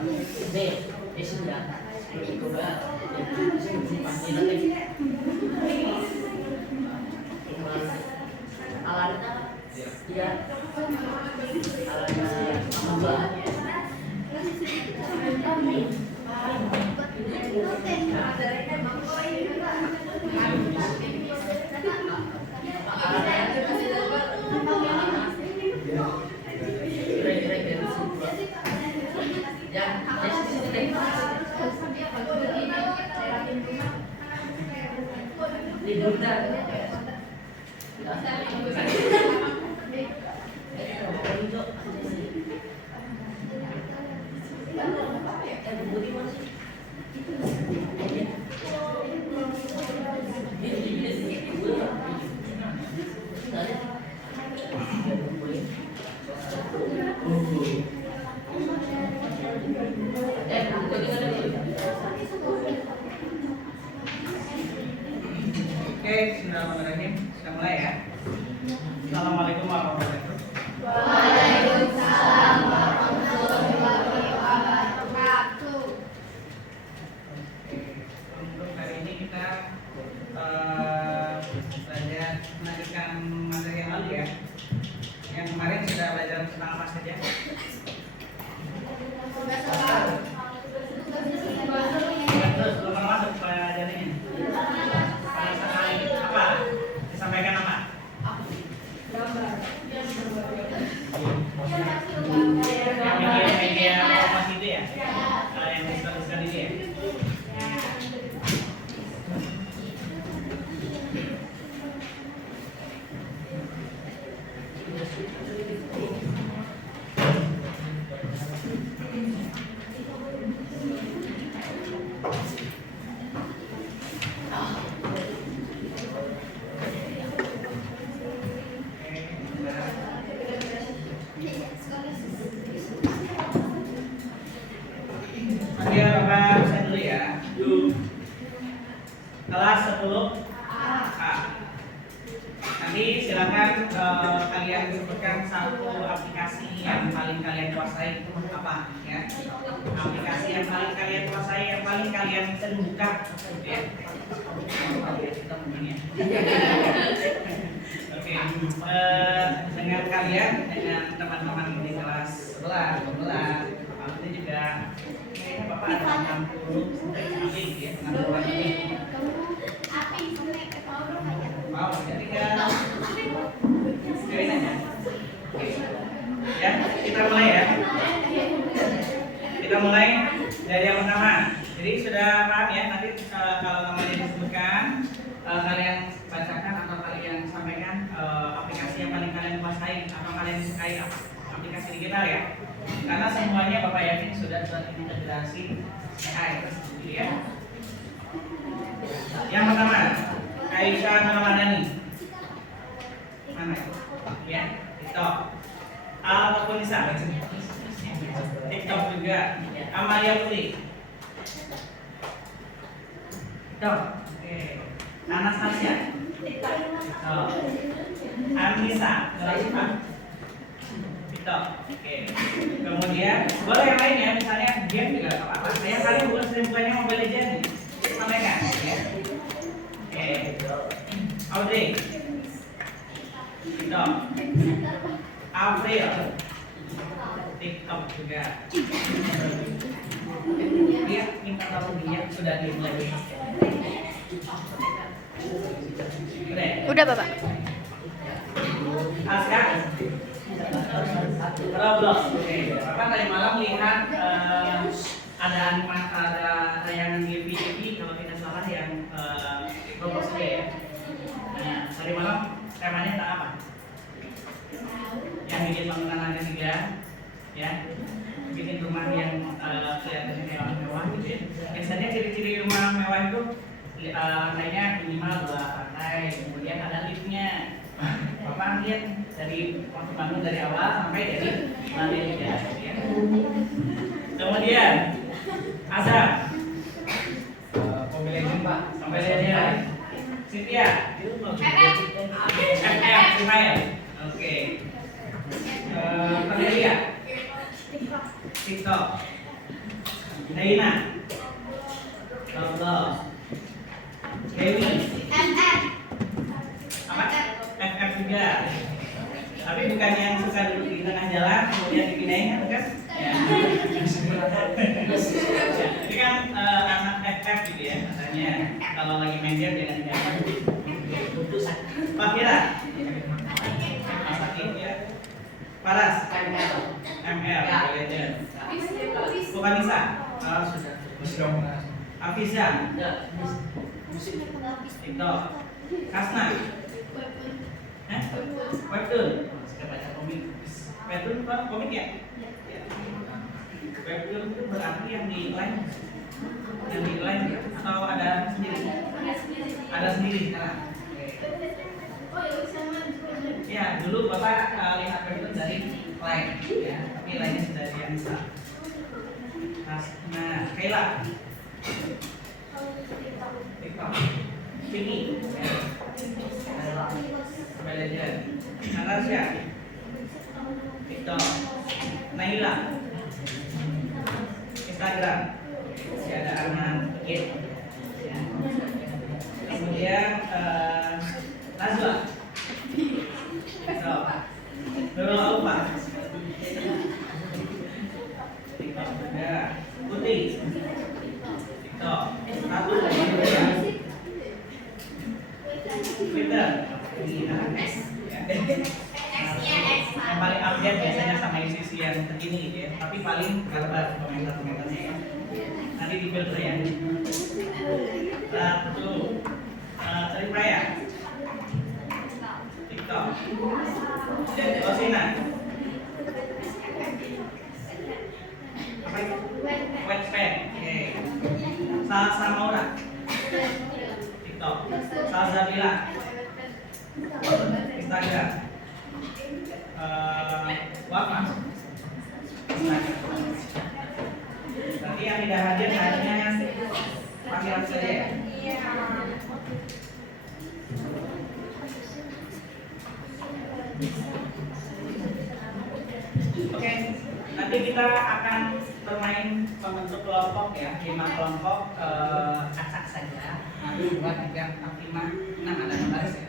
근데 대신이야. 이거가 musim pasti nanti alatnya ya alatnya tambah Oke, bismillahirrahmanirrahim. Sudah mulai ya. Assalamualaikum warahmatullahi wabarakatuh. Waalaikumsalam warahmatullahi wabarakatuh. Untuk hari ini kita belajar melanjutkan materi yang lalu ya. Yang kemarin sudah belajar tentang apa saja? Terus belum pernah masuk pelajarannya. Pada saat ini apa? Disampaikan apa? Yang media informasi itu ya? Yang disebarkan itu ya? Oke, Bapak bisa dulu ya. Kelas 10 A. Nanti silakan kalian sebutkan satu aplikasi yang paling kalian kuasai itu apa ya? Aplikasi yang paling kalian kuasai, yang paling kalian sering buka ya. Kita mungkin ya. Oke, dengan kalian, dengan teman-teman di kelas 11, 12, itu juga kayaknya Bapak ada 60 lebih ya, 60 lebih. Mau jadi kan? Join aja. Oke. Ya, kita mulai ya. Kita mulai dari yang pertama. Jadi sudah paham ya, nanti kalau namanya disebutkan kalian bacakan atau kalian sampaikan aplikasi yang paling kalian kuasai atau kalian sukai apa aplikasi digital ya. Karena semuanya Bapak yakin sudah terintegrasi AI gitu ya. Yang pertama, Aisyah Nurmadani. Mana itu? Ya, TikTok. Ataupun Nisa. TikTok juga. Amalia Putri. TikTok. Oke. Anastasia. TikTok. Anissa. TikTok. Oke. Kemudian boleh yang lain ya, misalnya game juga nggak apa-apa. Saya kali bukannya Mobile Legends nih. Sampaikan ya. Oke. Audrey. TikTok. April. TikTok juga. Dia minta tolong dia sudah dimulai. Udah, Bapak. Aska. Roblox. Oke. Bapak tadi malam lihat ada tayangan di TV kalau tidak salah yang Roblox juga ya. Nah, tadi malam temanya tentang apa? Yang bikin bangunan lantai 3 ya, bikin rumah yang kelihatannya kayak mewah gitu ya. Biasanya ciri-ciri rumah mewah itu lantainya minimal 2 lantai, kemudian ada liftnya. Bapak lihat dari waktu bangun dari awal sampai dari lantai 3 gitu ya. Kemudian Azam Mobile Legends Pak. Mobile Legends. Cynthia FF Ismail. Oke. Cornelia TikTok. Reina. Lolos. Dewi. Apa? FF juga. Tapi bukan yang suka duduk di tengah jalan kemudian dipindahin kan? Ya. Ini kan anak FF gitu ya, katanya kalau lagi main game jangan digantung. Pak Kira, Mas Hakim ya. Paras, ML, Legend. Bukan Nisa, sudah. Afiza, TikTok. Kasna, Webtoon. Saya baca komik. Webtoon apa? Komik ya? Webtoon itu berarti yang di line, atau ada sendiri? Ada sendiri sekarang. Ya, dulu Bapak lihat Webtoon dari line, ya, tapi line-nya sudah diansal. Nah, Kayla, TikTok, Kimi, Legend, Natasha, TikTok, Naila, Instagram, masih ada Arman, Kit, ya. Kemudian Nazwa, TikTok, Nurul Alfa, TikTok juga, Putih, TikTok, Ratu, Twitter, yang paling update biasanya sama sisi yang terkini gitu ya, tapi paling gambar komentar-komentarnya ya. Nanti di filter ya. Satu, Ceripaya, TikTok, Rosina, apa itu? Wetpad, oke. Salsa Maura, TikTok, Salsabila, Instagram, Wafa, berarti yang tidak hadir hanya panggilan saja ya? Oke, nanti kita akan bermain membentuk kelompok ya, 5 kelompok acak saja. 1, 2, 3, 4, 5, 6 ada 6 baris ya.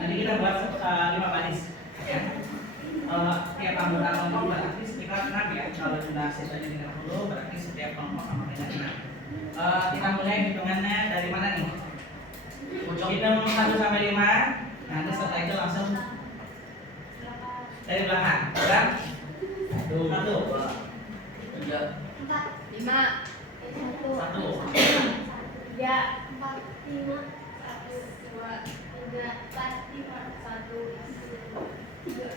Nanti kita buat 5 baris ya. Tiap anggota kelompok berarti sekitar 6 ya. Kalau sudah sisanya 30 berarti setiap kelompok sama dengan 6. Kita mulai hitungannya dari mana nih? Hitung 1 sampai 5. Nanti setelah itu langsung dari belakang. Kan? 1, 2, 3, 4, 5, 1, 3, 4, 5, 1, 2, 3, 4, 5, 1, 2, 4, 5.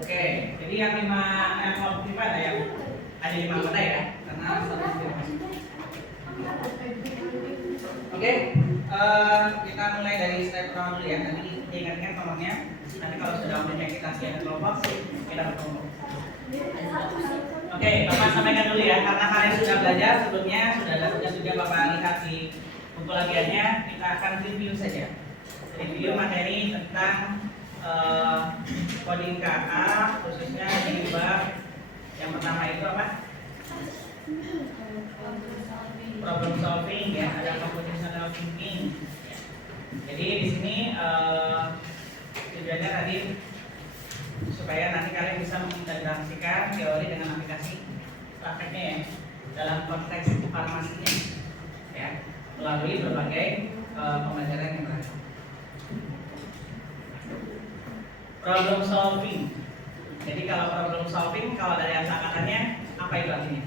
Oke, jadi yang 5 ada yang ada 5 anggota ya, karena Oke, kita mulai dari step pertama dulu ya. Nanti diingatkan nomornya. Nanti kalau sudah punya kita siap kelompok, kita berkelompok. Oke, Bapak sampaikan dulu ya. Karena kalian sudah belajar sebelumnya, sudah Bapak lihat di buku lagiannya. Kita akan review saja. Review materi tentang coding KA, khususnya di bab yang pertama itu apa? Problem solving ya, ada computational thinking. Jadi di sini tujuannya tadi supaya nanti kalian bisa mengintegrasikan teori dengan aplikasi prakteknya ya dalam konteks farmasinya ya melalui berbagai pembelajaran yang beragam. Problem solving. Jadi kalau problem solving kalau dari kata-katanya apa itu artinya?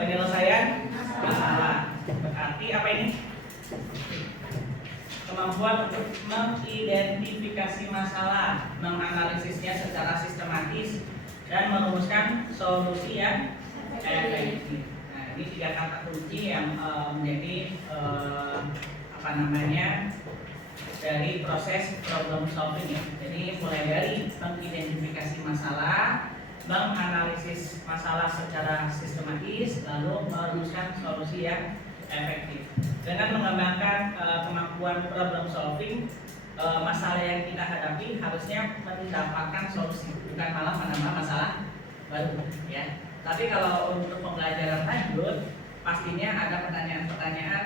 Penyelesaian masalah. Berarti apa ini? Kemampuan untuk mengidentifikasi masalah, menganalisisnya secara sistematis dan merumuskan solusi yang efektif. Nah, ini 3 kata kunci yang menjadi dari proses problem solving ya. Jadi mulai dari mengidentifikasi masalah, menganalisis masalah secara sistematis, lalu merumuskan solusi yang efektif. Dengan mengembangkan kemampuan problem solving, masalah yang kita hadapi harusnya mendapatkan solusi, bukan malah menambah masalah baru, ya. Tapi kalau untuk pembelajaran lanjut, pastinya ada pertanyaan-pertanyaan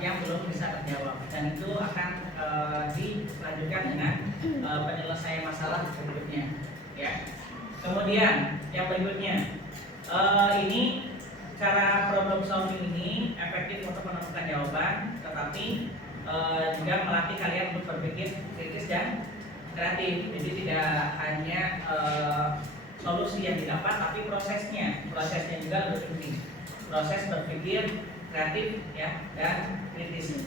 yang belum bisa terjawab, dan itu akan dilanjutkan dengan penyelesaian masalah berikutnya, ya. Kemudian yang berikutnya, ini cara problem solving ini efektif untuk menemukan jawaban, tetapi juga melatih kalian untuk berpikir kritis dan kreatif. Jadi tidak hanya solusi yang didapat, tapi prosesnya juga lebih penting. Proses berpikir kreatif, ya, dan kritis.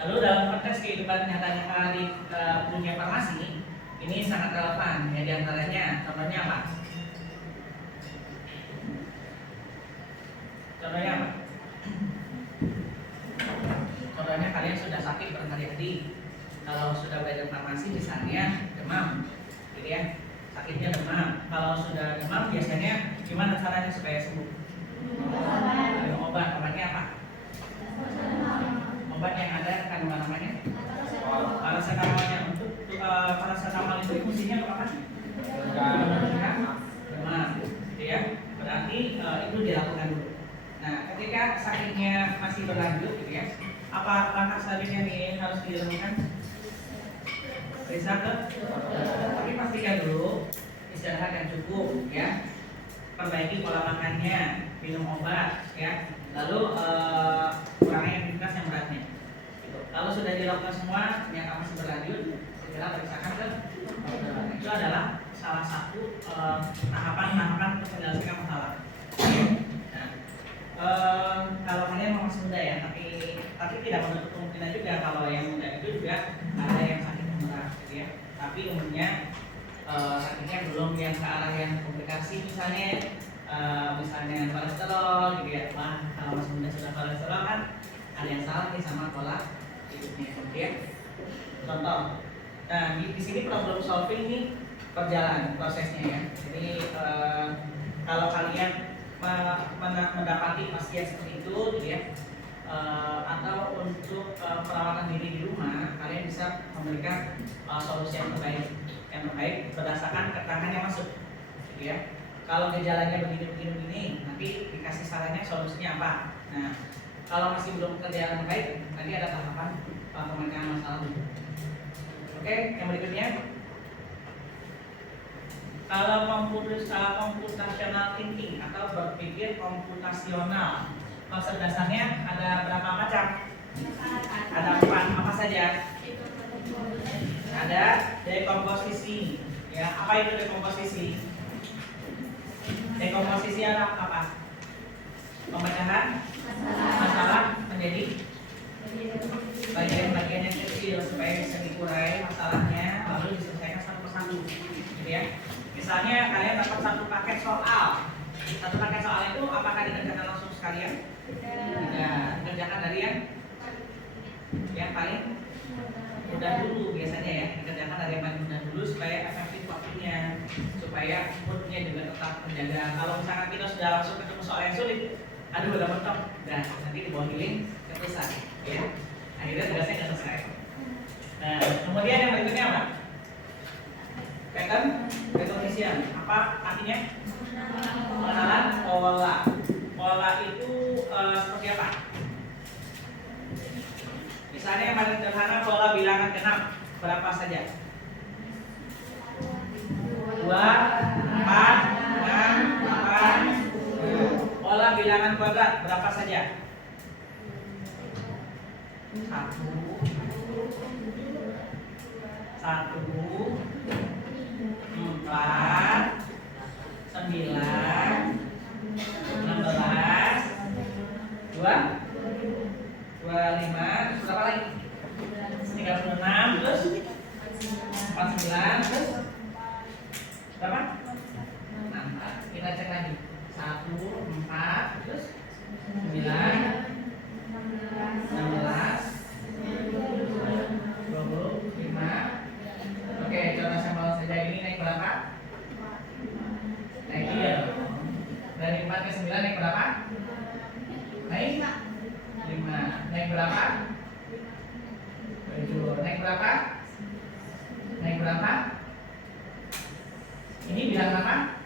Lalu dalam konteks kehidupan nyata di dunia farmasi ini sangat relevan, ya, diantaranya contohnya apa? Contohnya apa? Contohnya kalian sudah sakit berhari-hari. Kalau sudah belajar farmasi misalnya demam, gitu ya, sakitnya demam. Kalau sudah demam biasanya gimana caranya supaya sembuh? Minum obat. Obatnya apa? Obat yang ada kandungan namanya paracetamolnya. Untuk paracetamol itu fungsinya untuk apa? Demam, gitu ya. Berarti itu dilakukan dulu. Nah, ketika sakitnya masih berlanjut, gitu ya, apa langkah selanjutnya nih harus dilakukan? Periksa ke, tapi pastikan dulu istirahat yang cukup, ya. Perbaiki pola makannya, minum obat, ya. Lalu kurangi aktivitas yang beratnya. Lalu sudah dilakukan semua, yang masih berlanjut, segera periksakan ke dokter. Itu adalah salah satu tahapan-tahapan untuk menyelesaikan masalah. Kalau kalian masih muda, ya, tapi tidak menutup kemungkinan juga kalau yang muda itu juga ada yang sakit berat, gitu ya. Tapi umumnya sakitnya belum yang ke arah yang komplikasi, misalnya kolesterol, gitu ya. Wah, kalau masih muda sudah kolesterol kan ada yang salah nih sama pola hidupnya, gitu ya. Contoh, nah di sini problem solving ini berjalan prosesnya, ya. Jadi kalau kalian mendapati pasien seperti itu, gitu ya, atau untuk perawatan diri di rumah, kalian bisa memberikan solusi yang terbaik berdasarkan keterangan yang masuk, gitu ya. Kalau gejalanya begini, nanti dikasih sarannya solusinya apa. Nah, kalau masih belum kerjaan baik, nanti ada tahapan pemecahan masalah. Oke, yang berikutnya. Kalau computational thinking atau berpikir komputasional, konsep dasarnya ada berapa macam? Ada 4. Apa saja? Ada dekomposisi. Ya, apa itu dekomposisi? Dekomposisi adalah apa? Pemecahan masalah menjadi bagian-bagian yang kecil supaya bisa dikurai masalahnya, lalu diselesaikan satu persatu, gitu ya. Misalnya kalian dapat satu paket soal itu apakah dikerjakan langsung sekalian? Tidak, dikerjakan dari yang paling mudah dulu biasanya, ya. Dikerjakan dari yang paling mudah dulu supaya efektif waktunya, supaya moodnya juga tetap terjaga. Kalau misalkan kita sudah langsung ketemu soal yang sulit, aduh udah mentok, dan nanti di bawah healing keterusan, ya. Akhirnya tugasnya nggak selesai. Nah, kemudian yang berikutnya apa? Pattern recognition. Apa artinya? Pengenalan pola. Pola itu seperti apa? Misalnya yang paling sederhana, pola bilangan genap berapa saja? 2, 4, 6, 8, 10. Pola bilangan kuadrat berapa saja? 1, 4, 9, 16, 25, berapa lagi? 36, terus 49, terus berapa? 64. Kita cek lagi. 1, 4, terus 9, 16, 25. Oke, contoh sampel saja ini naik berapa? Naik 3. Dari 4 ke 9 naik berapa? Naik berapa? 7. Naik berapa? Naik berapa? Ini bilang apa?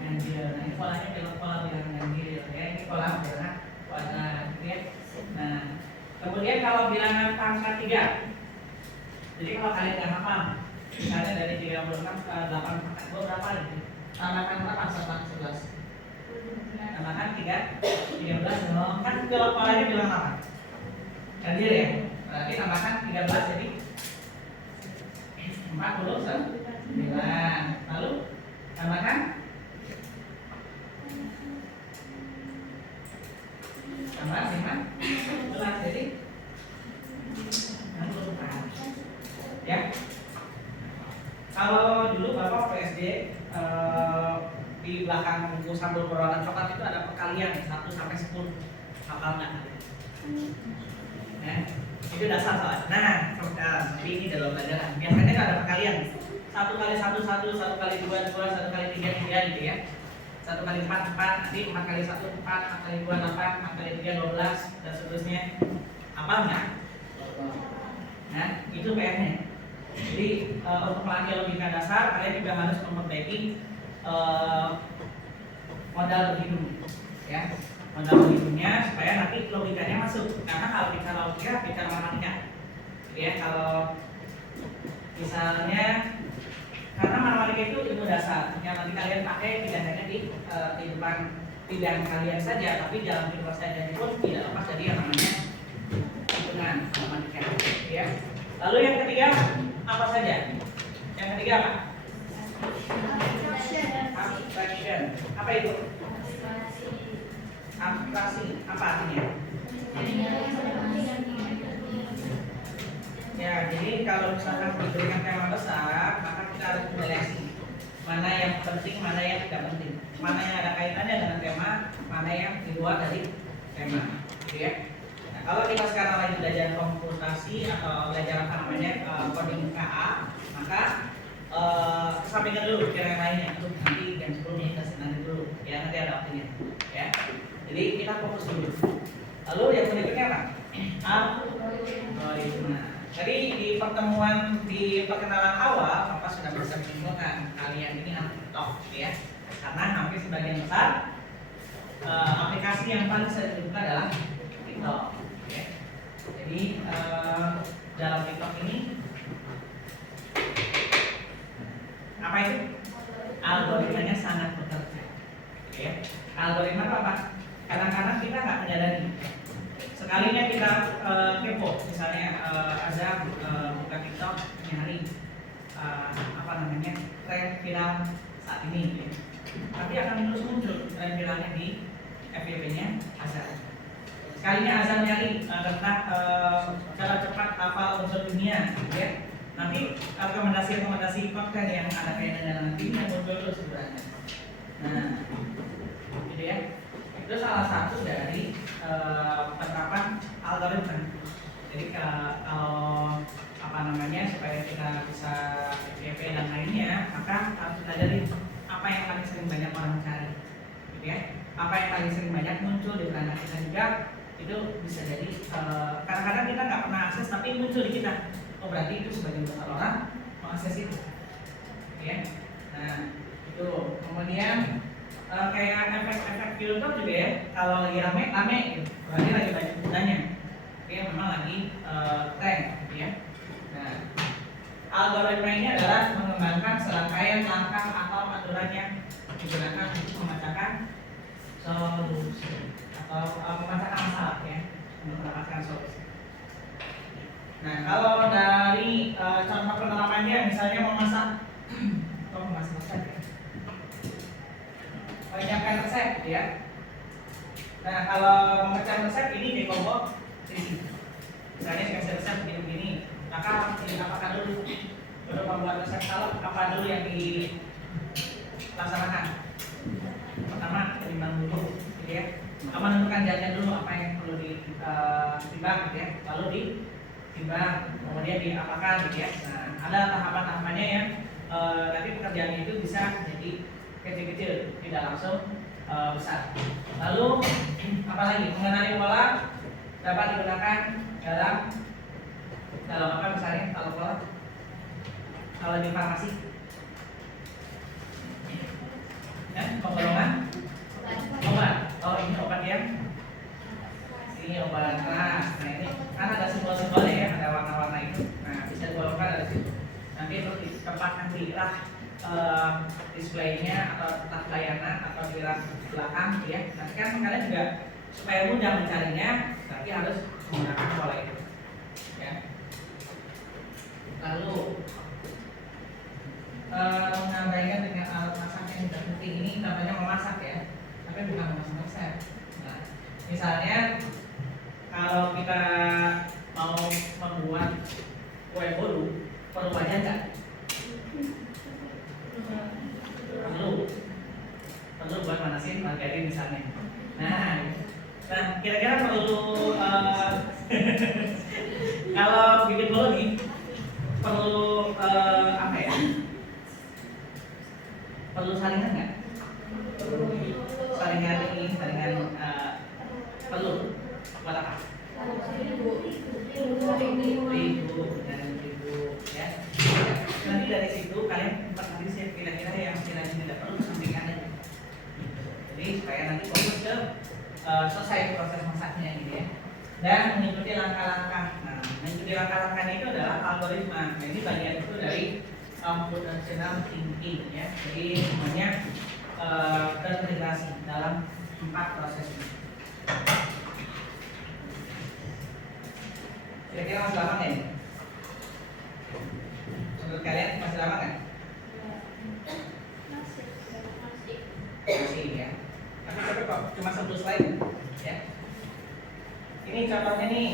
Ganjil. Nah, ini polanya pola bilang ganjil ya. Ini pola bilangan warna gitu ya. Nah, kemudian kalau bilangan pangkat 3. Jadi kalau kalian nggak hafal, misalnya dari 36 ke 8 pangkat 2 berapa gitu? Tambahkan berapa? 11. Tambahkan 13 dong. Kan kalau polanya bilang apa? Ganjil ya. Berarti tambahkan 13 jadi 49. Lalu tambahkan tambah 15 jadi 64. Ya. Kalau dulu Bapak PSD di belakang buku sampul perolahan coklat itu ada perkalian 1 sampai 10. Hafal nggak? Ya. Itu dasar soalnya. Nah, seperti ini dalam pelajaran. Biasanya kan ada perkalian. 1 kali 1 1, 1 kali 2 2, 1 kali 3 3 gitu ya. 1 kali 4 4, nanti 4 kali 1 4, 4 kali 2 8, 4 kali 3 12 dan seterusnya. Hafal nggak? Nah, itu PR-nya. Jadi untuk melatih logika dasar, kalian juga harus memperbaiki modal berhitung, ya. Modal berhitungnya supaya nanti logikanya masuk. Karena kalau bicara logika, bicara matematika. Ya, kalau misalnya karena matematika itu ilmu dasar yang nanti kalian pakai tidak hanya di kehidupan bidang kalian saja, tapi dalam kehidupan sehari-hari pun tidak lepas dari yang namanya hitungan matematika. Ya. Lalu yang ketiga apa saja? Yang ketiga apa? Abstraction. Apa itu? Abstraksi. Apa artinya? Ya, jadi kalau misalkan diberikan tema besar, maka kita harus menyeleksi mana yang penting, mana yang tidak penting, mana yang ada kaitannya dengan tema, mana yang di luar dari tema, gitu ya. Nah, kalau kita sekarang lagi belajar komputasi atau belajar apa namanya coding KA, maka kesampingkan dulu pikiran yang lainnya. Nanti jam 10 kita nanti dulu, ya nanti ada waktunya, ya. Jadi kita fokus dulu. Lalu yang berikutnya apa? Algoritma. Jadi di pertemuan di perkenalan awal, Bapak sudah bisa menyimpulkan kalian ini anak TikTok, ya. Karena hampir sebagian besar aplikasi yang paling sering dibuka adalah TikTok. Ya. Jadi dalam TikTok ini apa itu? Algoritmanya sangat bekerja. Ya. Algoritma apa? Kadang-kadang kita nggak menyadari. Sekalinya kita kepo, misalnya Azam buka TikTok nyari apa namanya tren viral saat ini, ya. Tapi akan terus muncul tren viralnya di FYP-nya Azam. Sekalinya Azam nyari tentang cara cepat hafal unsur dunia, ya. Nanti rekomendasi konten yang ada kaitannya dengan dunia muncul terus sebenarnya. Nah, gitu ya. Itu salah satu dari penerapan algoritma. Jadi kalau apa namanya supaya kita bisa FYP dan lainnya, maka harus pelajari apa yang paling sering banyak orang cari, gitu ya. Apa yang paling sering banyak muncul di beranda kita juga itu bisa jadi kadang-kadang kita nggak pernah akses tapi muncul di kita. Oh berarti itu sebagian besar orang mengakses itu, ya. Nah itu kemudian kayak efek-efek filter juga ya, kalau lagi rame gitu, berarti lagi banyak gunanya. Oke, memang lagi tren gitu ya. Nah, algoritma ini adalah mengembangkan serangkaian langkah atau aturan yang digunakan untuk memecahkan solusi atau memecahkan masalah ya, untuk mendapatkan solusi. Nah, kalau dari contoh penerapannya misalnya memasak resep ya. Menyiapkan resep ya. Nah, kalau memecah resep ini dikelompok sini. Misalnya dikasih resep begini, maka harus diapakan dulu untuk membuat resep salad, apa dulu yang dilaksanakan. Pertama, timbang dulu, gitu ya. Menentukan zatnya dulu apa yang perlu ditimbang, gitu ya. Lalu ditimbang, kemudian diapakan, gitu ya. Nah, ada tahapan-tahapannya yang nanti pekerjaannya itu bisa jadi kecil-kecil, tidak langsung besar. Lalu apa lagi? Mengenali pola dapat digunakan dalam apa misalnya kalau di farmasi ya, penggolongan obat. Oh ini obat yang ini obat keras. Nah ini kan ada simbol-simbolnya ya, ada warna-warna itu. Nah bisa digolongkan dari situ. Nanti untuk ditempatkan di rak displaynya atau rak layanan atau di rak belakang ya. Nanti kan kalian juga supaya mudah mencarinya, tapi harus menggunakan pola itu ya. Lalu mengabaikan dengan alat masak yang tidak penting ini namanya memasak ya, tapi bukan memasak resep. Nah, misalnya kalau kita mau membuat kue bolu, perlu wajan nggak? Perlu buat manasin margarin misalnya. Nah kira-kira perlu kalau bikin bolu nih perlu apa ya? Perlu saringan nggak? Saringan ini, saringan perlu buat apa? Ribu ya. Nanti dari situ kalian nanti saya kira-kira yang kiranya tidak perlu sampaikan aja. Jadi supaya nanti fokus ke selesai proses masaknya gitu ya. Dan mengikuti langkah-langkah. Nah, mengikuti langkah-langkah itu adalah algoritma. Nah, ini bagian itu dari computational thinking ya. Jadi semuanya terintegrasi dalam 4 proses ini. Kira-kira masih lama nggak ini? Menurut kalian masih lama nggak? Masih ya. Tapi cepet kok, cuma 1 slide ya. Ini contohnya nih,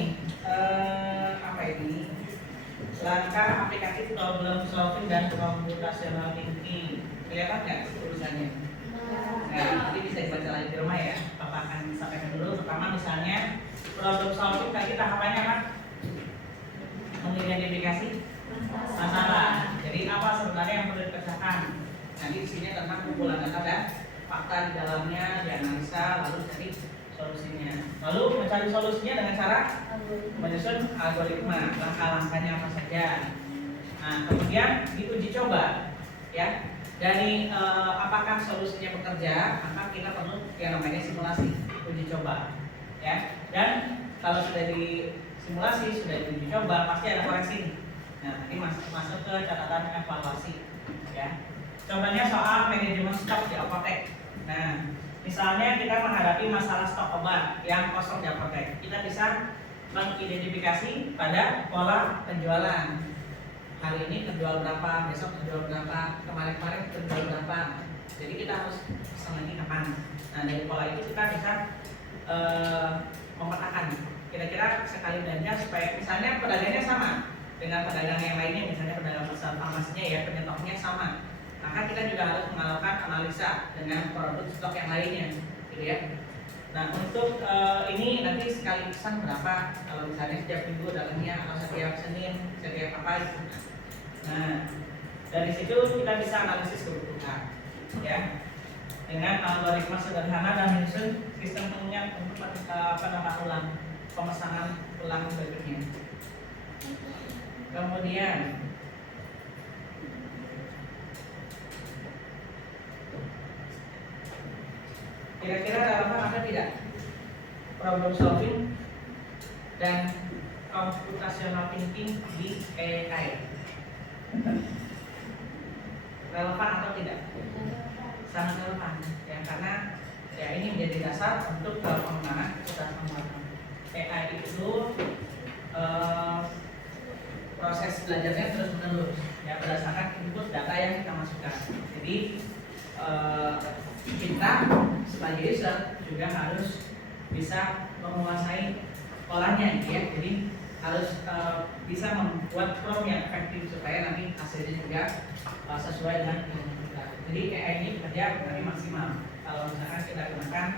apa ini? Langkah aplikatif problem solving dan computational thinking. Kelihatan nggak tulisannya? Nah, ini bisa dibaca lagi di rumah ya. Bapak akan sampaikan dulu. Pertama misalnya problem solving tadi tahapannya apa? Mengidentifikasi masalah. Jadi apa sebenarnya yang perlu dikerjakan? Nanti di sini tentang kumpulan data dan fakta di dalamnya, dianalisa, lalu cari solusinya. Lalu mencari solusinya dengan cara menyusun algoritma, langkah-langkahnya apa saja. Nah, kemudian diuji coba, ya. Dari apakah solusinya bekerja, maka kita perlu yang namanya simulasi, uji coba, ya. Dan kalau sudah di simulasi, sudah diuji coba, pasti ada koreksi. Nah, ini masuk ke catatan evaluasi, ya. Contohnya soal manajemen stok di apotek. Nah, misalnya kita menghadapi masalah stok obat yang kosong di apotek, kita bisa mengidentifikasi pada pola penjualan. Hari ini terjual berapa, besok terjual berapa, kemarin-kemarin terjual berapa. Jadi kita harus pesan lagi kapan. Nah, dari pola itu kita bisa memetakan kira-kira sekali belanja supaya misalnya pedagangnya sama dengan pedagang yang lainnya, misalnya pedagang besar farmasinya ya, penyetoknya sama. Maka kita juga harus melakukan analisa dengan produk stok yang lainnya, gitu ya. Nah, untuk ini nanti sekali pesan berapa? Kalau misalnya setiap minggu dagangnya atau setiap Senin, setiap apa gitu. Nah, dari situ kita bisa analisis kebutuhan, ya, dengan algoritma sederhana dan menyusun sistem pengingat untuk ulang pemesanan ulang berikutnya. Kemudian kira-kira relevan apa tidak problem solving dan computational thinking di AI? Relevan atau tidak? Sangat relevan ya, karena ya ini menjadi dasar untuk pengembangan kecerdasan AI itu proses belajarnya terus menerus ya, berdasarkan input data yang kita masukkan. Jadi kita sebagai user juga harus bisa menguasai polanya gitu ya. Jadi harus bisa membuat prompt yang efektif supaya nanti hasilnya juga sesuai dengan keinginan kita. Jadi AI ini bekerja berarti maksimal kalau misalkan kita gunakan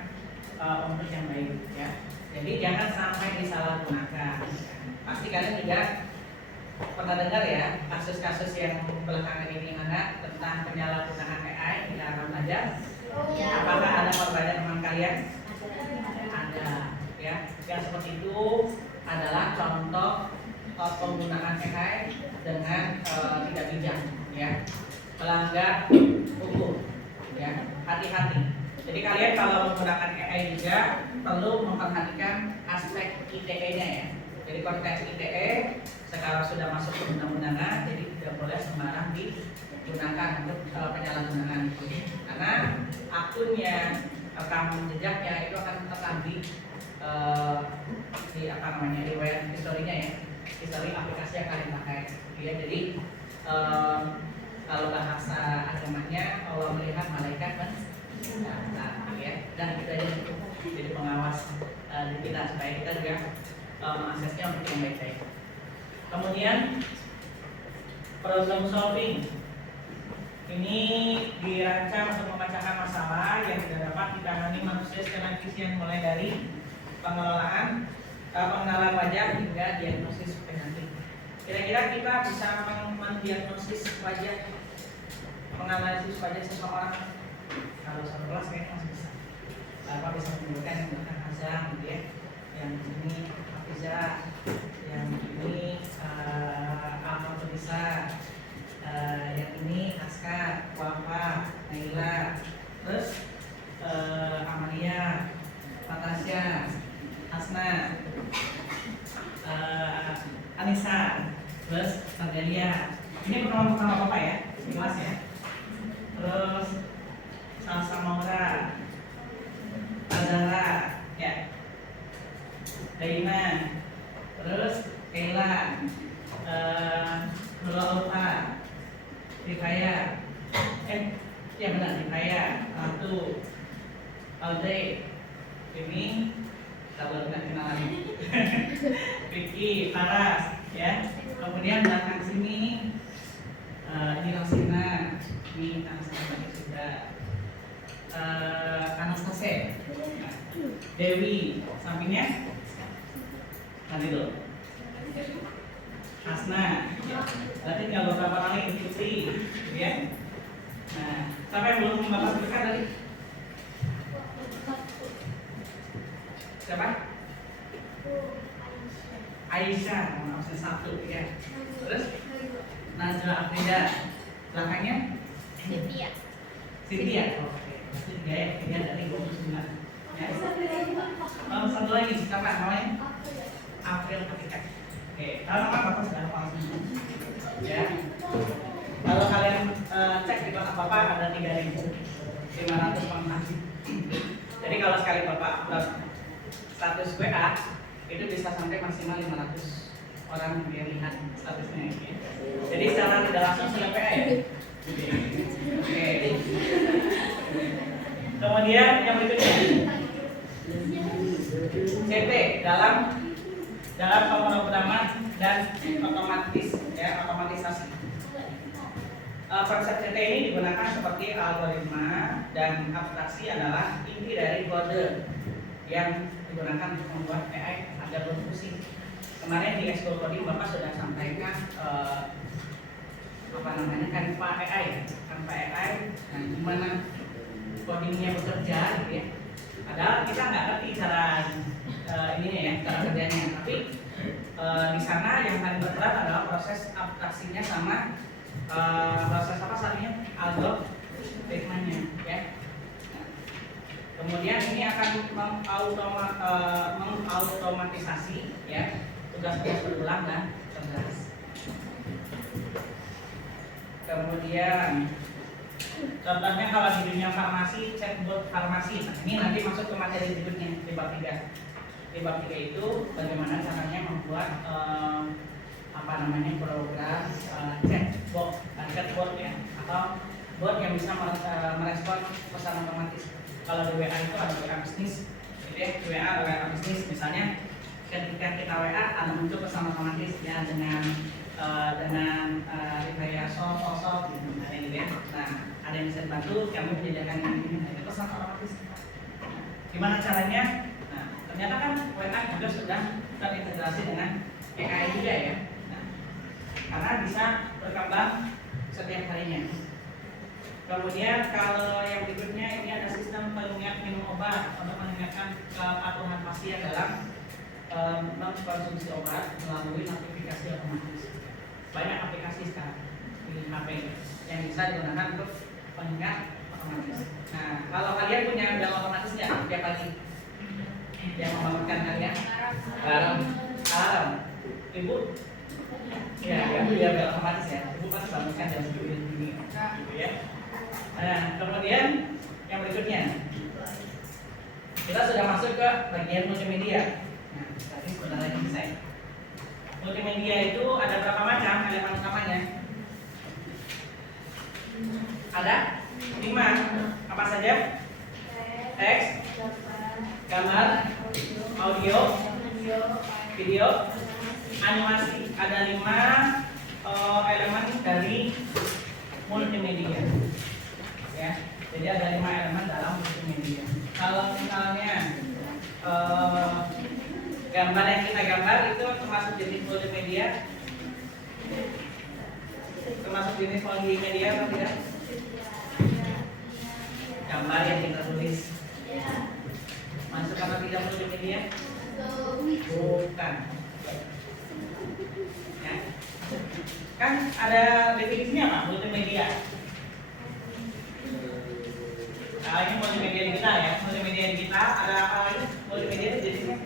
untuk yang baik ya. Jadi jangan sampai disalahgunakan. Pasti kalian juga pernah dengar ya kasus-kasus yang belakangan ini ada tentang penyalahgunaan AI di dalam belajar. Apakah ada korbannya teman kalian? Ada ya. yang seperti itu adalah contoh penggunaan AI dengan tidak bijak, ya, melanggar hukum, ya, hati-hati. Jadi kalian kalau menggunakan AI juga perlu memperhatikan aspek ITE-nya, ya. Jadi konteks ITE sekarang sudah masuk ke undang-undangan, jadi tidak boleh sembarang digunakan untuk penyalahgunaan itu. Karena akunnya, rekam jejaknya itu akan tetap di apa namanya, di web historinya, ya, histori aplikasi yang kalian pakai. Ya, jadi kalau bahasa agamanya Allah melihat malaikat kan, ya, dan kita jadi pengawas di kita supaya kita juga mengaksesnya untuk yang baik-baik. Kemudian problem solving ini dirancang untuk memecahkan masalah yang tidak dapat ditangani manusia secara efisien, mulai dari pengelolaan, pengenalan wajah hingga diagnosis penyakit. Kira-kira kita bisa mendiagnosis wajah, menganalisis wajah seseorang. Kalau satu kelas kayaknya masih bisa. Bapak bisa menunjukkan yang belakang Azam, gitu ya. Yang ini Hafizah, yang ini Alhamdulillah, yang ini Askar, Wafa, Naila, terus Amalia, Natasha, Hasna, Anissa, terus Nadelia. Ini pertemuan Bapak ya, di kelas ya. Terus Salsa Maura, Azara, ya, Daima, terus Kayla, Nurul Alfa, Rifaya, ya benar, Rifaya, Ratu, Alde, ini kalau tidak kenal lagi, Vicky, Paras, ya. Kemudian belakang sini, ini Rosina, ini Anastasia sudah, Anastasia, Dewi, sampingnya, nanti dulu, Hasna, ya. Berarti tinggal beberapa kali ikuti, ya. Nah, siapa yang belum Bapak berikan tadi? Siapa? Aisyah, absen 1, ya. Terus Najwa Afrida, belakangnya Cynthia. Cynthia. Oke, tiga dari 29. Ya. Satu lagi, siapa namanya? April Ketika. Oke, kalau nama Bapak sudah hafal semua. Ya. Kalau kalian cek di belakang Bapak ada 3.500 kontak. Jadi kalau sekali Bapak upload status WA itu bisa sampai maksimal 500 orang yang lihat statusnya. Ya. Jadi secara tidak langsung sudah PA, ya. Oke. Kemudian yang berikutnya CT dalam pemrograman dan otomatis, ya, otomatisasi. Konsep CT ini digunakan seperti algoritma dan abstraksi adalah inti dari kode yang digunakan untuk membuat AI agar berfungsi. Kemarin di ekskul coding Bapak sudah sampaikan apa namanya, Canva AI, ya. Canva AI, nah, gimana codingnya bekerja, gitu ya. Padahal kita nggak ngerti cara ininya, ya, cara kerjanya. Tapi di sana yang paling berat adalah proses abstraksinya sama proses apa saatnya algoritmanya, ya. Kemudian ini akan mengautomatisasi, ya, tugas-tugas berulang dan cerdas. Kemudian contohnya kalau di dunia farmasi, chatbot farmasi. Nah, ini nanti masuk ke materi berikutnya di bab 3. Di bab 3 itu bagaimana caranya membuat apa namanya, program chatbot, ya, atau bot yang bisa merespon pesan otomatis. Kalau di WA itu ada WA bisnis, gitu ya. Di WA ada WA bisnis, misalnya ketika kita WA ada muncul pesan otomatis, ya, dengan Rifaya solve gitu, gitu ya. Nah, ada yang bisa dibantu, kami menyediakan ini, itu pesan otomatis. Nah, gimana caranya? Nah, ternyata kan WA juga sudah terintegrasi dengan AI juga, ya. Nah, karena bisa berkembang setiap harinya. Kemudian kalau yang berikutnya ini ada sistem pengingat minum obat untuk mengingatkan kepatuhan pasien dalam mengkonsumsi obat melalui notifikasi otomatis. Banyak aplikasi sekarang di HP yang bisa digunakan untuk pengingat otomatis. Nah, kalau kalian punya bel otomatis nggak tiap pagi yang membangunkan kalian? Alarm. Ibu? Ya, ya bel otomatis ya. Ibu pasti bangunkan jam 7 ini, gitu ya. Nah, kemudian yang berikutnya, kita sudah masuk ke bagian multimedia. Nah, tadi sebentar lagi selesai. Multimedia itu ada berapa macam elemen utamanya? Ada 5. Apa saja? Teks, gambar, audio, video, animasi. Ada 5 elemen dari multimedia. Ya, jadi ada 5 elemen dalam multimedia. Kalau misalnya gambar yang kita gambar itu termasuk jenis multimedia, termasuk jenis multimedia atau tidak? Gambar yang kita tulis masuk atau tidak multimedia? Bukan. Ya. Kan ada definisinya apa multimedia? Nah, ini multimedia digital ya. Multimedia digital ada apa lagi? Multimedia itu jenisnya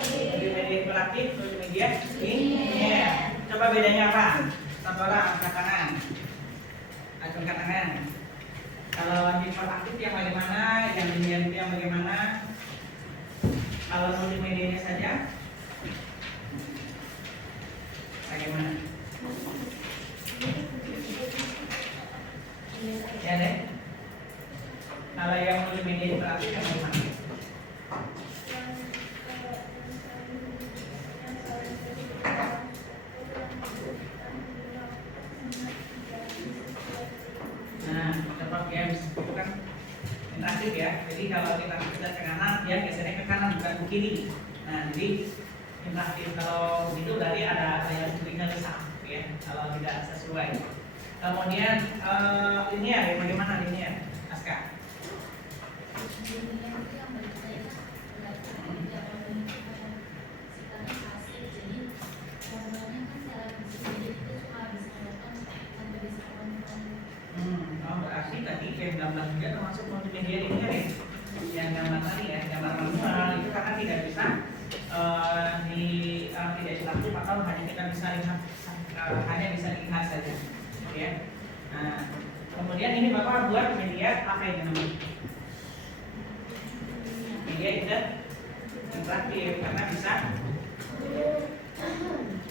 multimedia interaktif, multimedia linear. Coba bedanya apa? Satu orang angkat tangan. Angkat tangan. Kalau interaktif yang bagaimana? Yang linear yang bagaimana? Kalau multimedianya saja bagaimana? Ya deh. Kalau yang multimedia interaktif yang bagaimana? Nah, contoh games itu kan interaktif ya. Jadi kalau kita lihat ke kanan, dia gesernya ke kanan bukan ke kiri. Nah, jadi interaktif. Kalau begitu berarti ada yang kliknya rusak, ya. Kalau tidak sesuai. Kemudian linear, bagaimana linear? Aska. Berarti tadi yang gambar juga termasuk multimedia linear ya. Yang gambar tadi ya, gambar manual itu karena tidak bisa tidak interaktif atau hanya kita bisa lihat lihat saja, ya. Nah, kemudian ini Bapak buat media apa ini namanya? Media interaktif karena bisa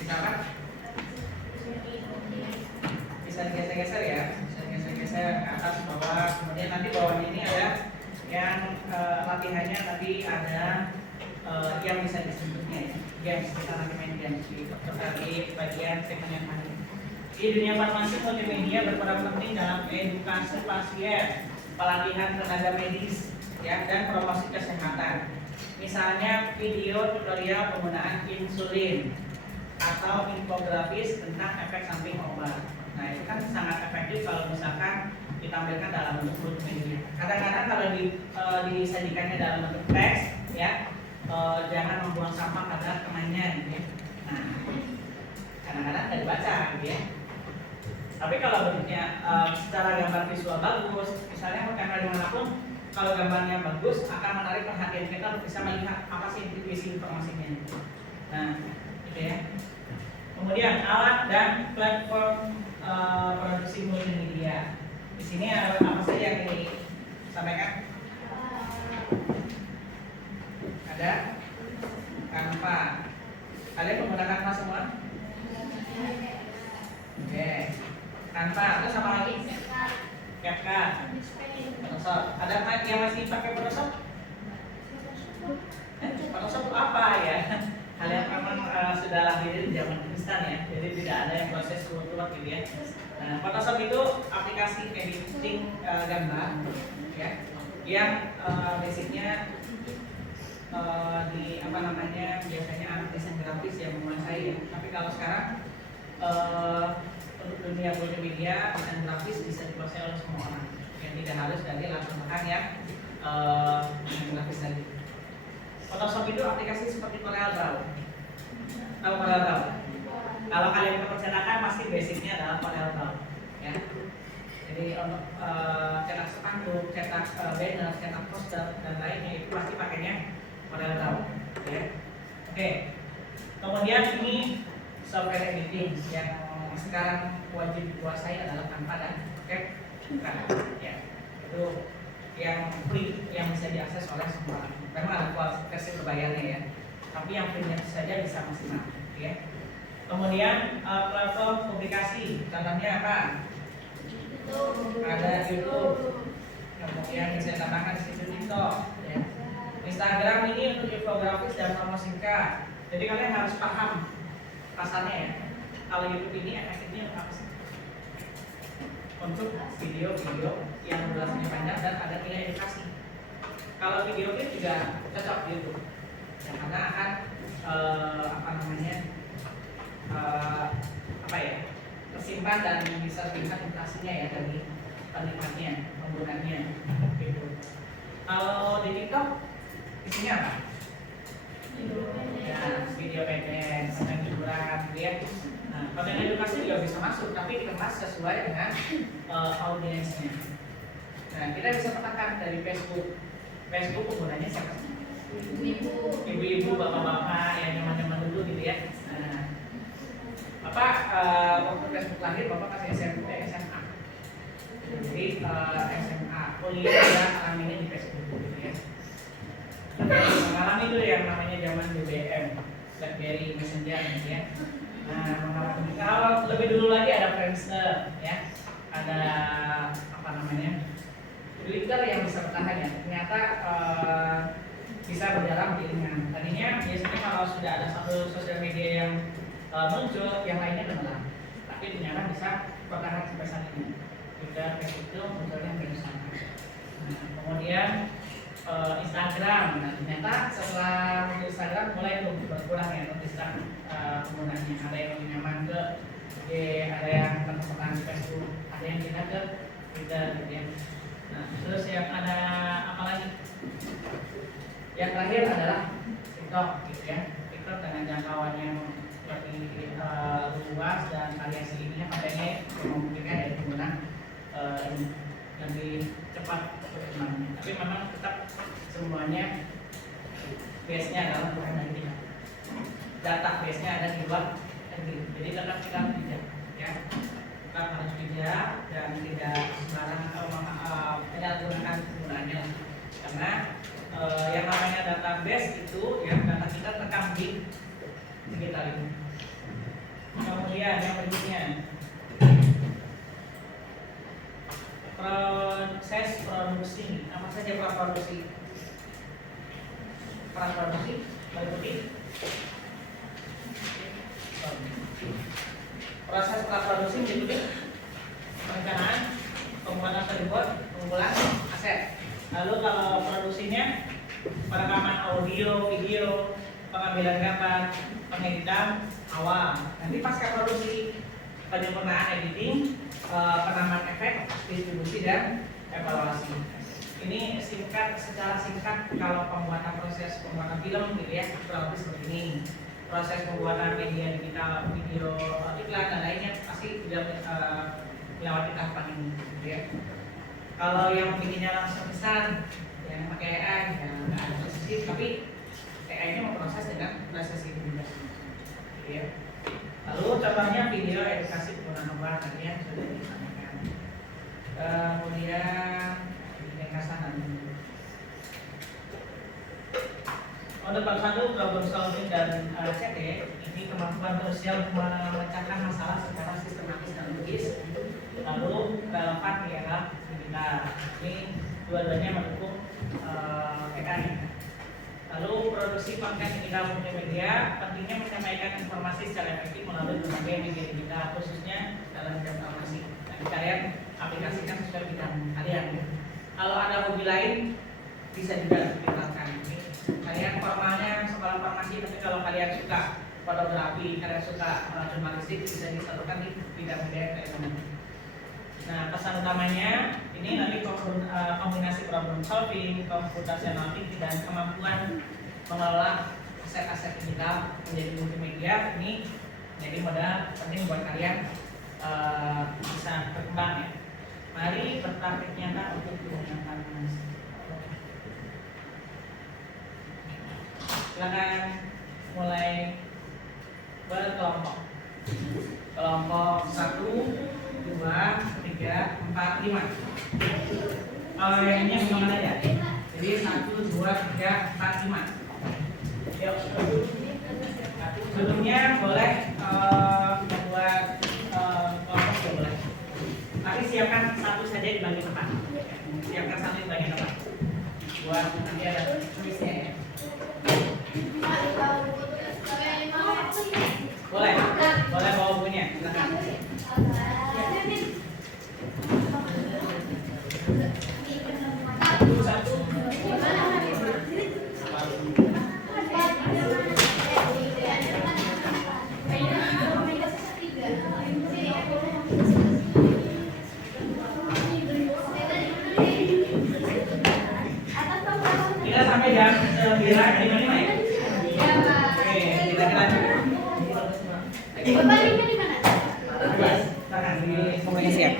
apa? Bisa geser-geser ya, bisa geser-geser ke atas bawah. Kemudian nanti bawahnya ini ada yang latihannya tadi ada yang bisa disebutnya games, kita lagi main games di bagian segmen yang tadi. Di dunia farmasi multimedia berperan penting dalam edukasi pasien, pelatihan tenaga medis, ya, dan promosi kesehatan. Misalnya video tutorial penggunaan insulin atau infografis tentang efek samping obat. Nah, itu kan sangat efektif kalau misalkan ditampilkan dalam bentuk multimedia. Kadang-kadang kalau disajikannya dalam bentuk teks, ya, jangan membuang sampah pada temannya, gitu ya. Nah, kadang-kadang tidak dibaca, gitu ya. Tapi kalau bentuknya secara gambar visual bagus, misalnya mau kamera dimanapun, kalau gambarnya bagus akan menarik perhatian kita untuk bisa melihat apa sih isi informasinya. Nah, gitu ya. Kemudian alat dan platform produksi multimedia. Di sini ada apa saja yang disampaikan? Ada Canva. Kalian menggunakan Canva semua? Oke. Canva. Terus apa lagi? CapCut. Photoshop. Ada yang masih pakai Photoshop? Photoshop itu apa ya? Kalian memang sudah lahir di zaman instan ya, jadi tidak ada yang proses keluar gitu ya. Nah, Photoshop itu aplikasi editing gambar, ya, yang basicnya di apa namanya biasanya anak desain grafis yang menguasai ya. Tapi kalau sekarang untuk dunia multimedia desain grafis bisa dikuasai oleh semua orang, yang tidak harus dari latar belakang yang grafis tadi. Photoshop itu aplikasi seperti Corel Draw. Tahu Corel Draw? Kalau kalian ke percetakan pasti basicnya adalah Corel Draw, ya. Jadi untuk cetak spanduk, cetak banner, cetak poster dan lainnya itu pasti pakainya Corel Draw, ya. Oke. Kemudian ini software editing yang sekarang wajib dikuasai adalah Canva dan CapCut, ya. Itu yang free yang bisa diakses oleh semua orang. Memang ada versi berbayarnya ya, tapi yang free saja bisa maksimal, ya. Kemudian platform publikasi, contohnya apa? Ada YouTube, kemudian bisa tambahkan di situ TikTok, ya. Instagram ini untuk infografis dan promo singkat. Jadi kalian harus paham pasarnya ya. Kalau YouTube ini efektifnya apa sih? Untuk video-video yang durasinya panjang dan ada nilai edukasi. Kalau video klip juga cocok di YouTube, ya, karena akan tersimpan dan bisa dilihat edukasinya ya dari penikmatnya, penggunanya. Gitu. Kalau di TikTok isinya apa? Ya, video pendek, konten hiburan, gitu ya. Nah, konten edukasi juga bisa masuk, tapi dikemas sesuai dengan audiensnya. Nah, kita bisa petakan dari Facebook. Facebook penggunanya siapa sih? Ibu-ibu, bapak-bapak yang zaman-zaman dulu gitu ya. Nah, Bapak waktu Facebook lahir, Bapak kasih SMP, SMA. Jadi SMA, kuliah ya alaminya di Facebook gitu ya. Mengalami itu yang namanya zaman BBM, BlackBerry, Messenger gitu ya. Nah, mengalami kalau lebih dulu lagi ada Friendster ya. Ada apa namanya? Twitter yang bisa bertahan ya. Ternyata bisa berjalan beriringan. Tadinya biasanya kalau sudah ada satu sosial media yang muncul, yang lainnya tenggelam. Tapi ternyata bisa bertahan sampai saat ini. Twitter, Facebook itu munculnya bersama. Nah, kemudian Instagram. Nah, ternyata setelah Instagram mulai berkurang ya notisan penggunanya. Ada yang lebih nyaman ke IG, ada yang bertahan di Facebook, ada yang pindah ke Twitter gitu ya. Nah, terus yang ada apa lagi? Yang terakhir adalah TikTok gitu ya. TikTok dengan jangkauan yang lebih luas dan variasi ininya padanya memungkinkan dari pengguna lebih cepat perkembangannya. Tapi memang tetap semuanya base-nya adalah bukan dari kita. Data base-nya ada di luar negeri. Jadi tetap kita harus bijak ya. Tetap harus bijak dan tidak sembarang menyalahgunakan penggunaannya. Karena yang namanya database itu ya data kita terekam di digital itu. Kemudian yang berikutnya proses produksi. Apa saja praproduksi? Praproduksi meliputi proses praproduksi meliputi perencanaan, pembuatan storyboard, pengumpulan aset. Lalu kalau produksinya perekaman audio, video, pengambilan gambar, pengeditan awal. Nanti pasca produksi penyempurnaan editing, penambahan efek, distribusi dan evaluasi. Ini secara singkat kalau proses pembuatan film gitu ya, kurang lebih seperti ini. Proses pembuatan media digital, video, iklan dan lainnya pasti tidak melewati tahapan ini, gitu ya. Kalau yang bikinnya langsung pesan, yang pakai AI, ya nggak ada proses, tapi AI-nya memproses dengan proses itu juga, gitu ya. Lalu contohnya video edukasi penggunaan nomor tadi yang sudah disampaikan. Kemudian ringkasan dan untuk bab 1 problem solving dan CT ini kemampuan sosial memecahkan masalah secara sistematis dan logis, lalu relevan di era digital. Ini dua-duanya mendukung PKI. Lalu produksi konten digital multimedia pentingnya menyampaikan informasi secara efektif melalui berbagai media digital khususnya dalam bidang farmasi. Nanti kalian aplikasikan sesuai bidang kalian. Kalau ada hobi lain bisa juga dikenalkan. Kalian formalnya sekolah farmasi, tapi kalau kalian suka fotografi, kalian suka jurnalistik bisa disatukan di bidang-bidang ekonomi. Nah, pesan utamanya ini nanti kombinasi problem solving, computational thinking dan kemampuan mengelola aset-aset digital menjadi multimedia ini jadi modal penting buat kalian bisa berkembang ya. Mari berpraktik nyata untuk menggunakan silakan mulai berkelompok. Kelompok 1, 2, 3, 4, 5. Lainnya semuanya aja. Jadi 1, 2, 3, 4, 5. Yuk. Sebelumnya boleh membuat kelompok juga boleh. Tapi siapkan satu saja di bagian depan. Siapkan satu di bagian depan. Buat nanti ada tulisnya ya. Boleh, boleh bawa bukunya. Silakan. Kita sampai jam 9.55 ya? Oke, kita lanjut. Bapak linknya di mana? Silakan, semuanya siap.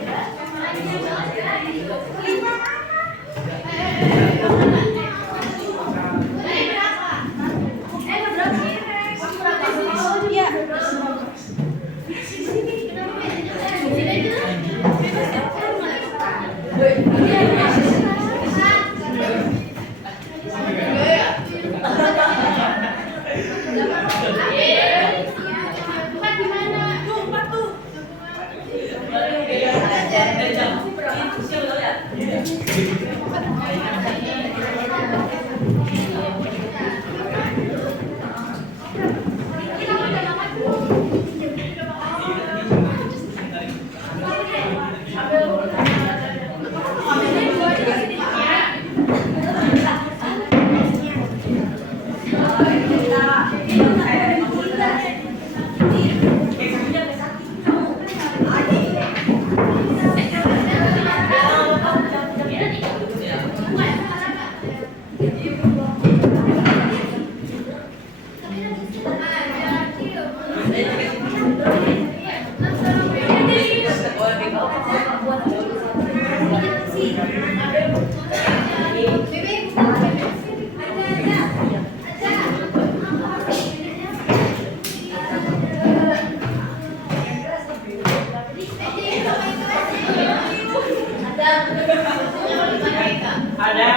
Ada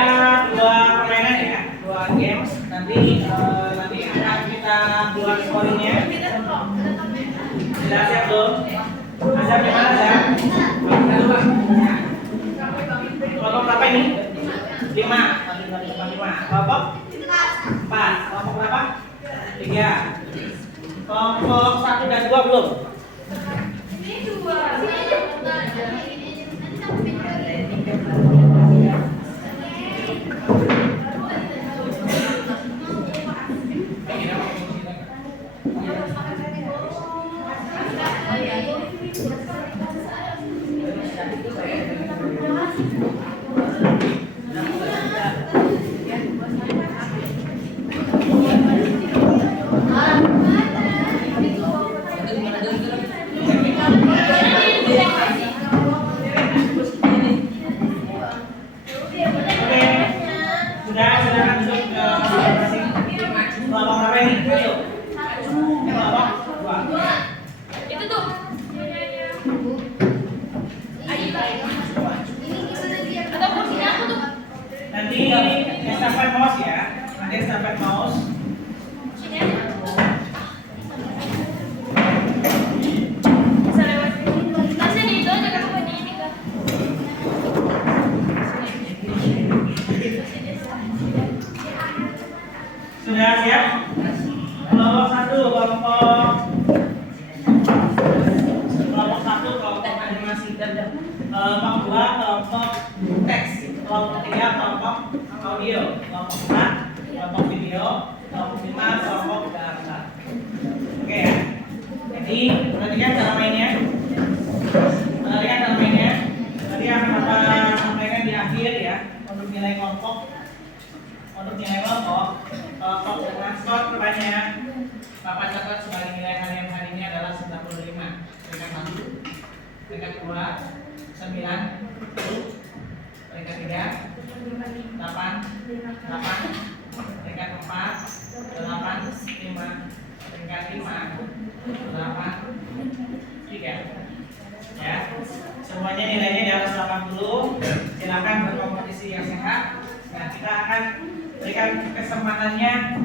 2 permainan ya, 2 games. Nanti akan kita buat scoringnya. Sudah siap belum? Azam gimana Azam? Kelompok berapa ini? 5. Kelompok 4. Kelompok berapa? 3. Kelompok 1 dan 2 belum? Ini 2. Nanti estafet mouse ya, nanti estafet mouse. Sudah siap? Kelompok 1, kelompok animasi, kelompok 2, kelompok teks, kelompok 3, kelompok audio, kelompok 4, kelompok video, kelompok 5, kelompok gambar. Oke ya. Jadi perhatikan cara mainnya. Nanti akan Bapak sampaikan di akhir ya untuk nilai kelompok. Untuk nilai kelompok makanya Bapak catat sebagai nilai harian hari ini adalah 95. Peringkat 1, peringkat 2, 9, peringkat 3, 8, peringkat 4, 8, 5, peringkat 5, 8, 3. Ya, semuanya nilainya di atas 80. Silakan berkompetisi yang sehat. Nah, kita akan berikan kesempatannya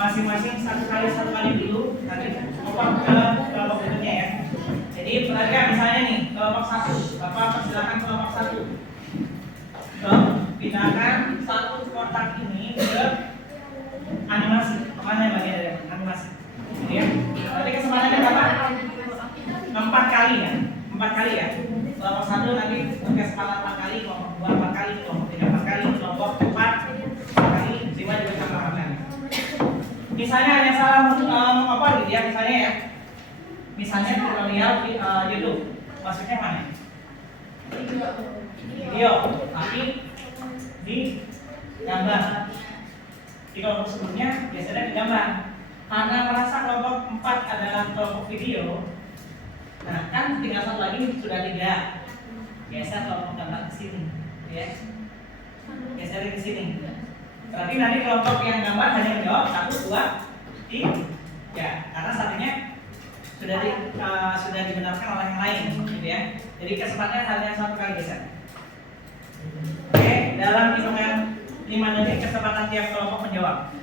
masing-masing satu kali dulu. Nanti kelompok ke kelompok berikutnya ya. Jadi perhatikan misalnya nih kelompok 1, Bapak persilakan kelompok 1. Pindahkan satu kotak ini ke animasi. Kemana bagian dari animasi? Ini ya. Nanti kesempatannya berapa? 4 kali ya. 4 kali ya. Kelompok 1 nanti kesempatan 4 kali, kelompok 2 4 kali, kelompok 3 4 kali, kelompok 4 kali, 5 juga sama 4 kali. Misalnya ada yang salah apa gitu ya, misalnya ya. Misalnya tutorial di YouTube. Maksudnya mana? Video, tapi di gambar. Di kelompok sebelumnya biasanya di gambar. Karena merasa kelompok 4 adalah kelompok video. Nah, kan tinggal satu lagi sudah 3. Geser kelompok gambar ke sini, ya. Geser ke sini. Berarti nanti kelompok yang gambar hanya menjawab 1, 2, 3. Karena satunya sudah dibenarkan oleh yang lain, gitu ya. Jadi kesempatannya hanya 1 kali geser. Oke, dalam hitungan 5 detik kesempatan tiap kelompok menjawab.